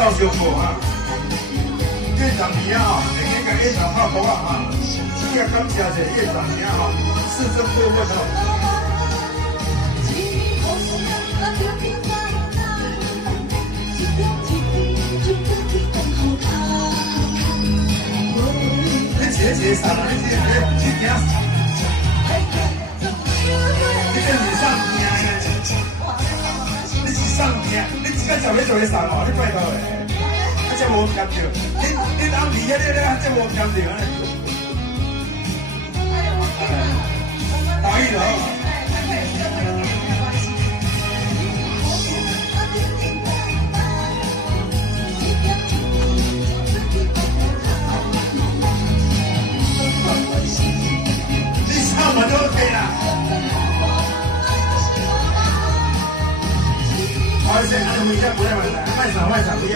到小过哈，院长你啊，每天给院长泡头啊哈，这个感谢者院长你啊，市政顾问哦。你上啊！你听，你这是上听的，你是上听，你自家就要做咧上哦，你拜托诶，啊这无听着，你当离遐你这无听着啊？可以了。我就 OK 啦。好，先按回家不要玩了，卖场不要。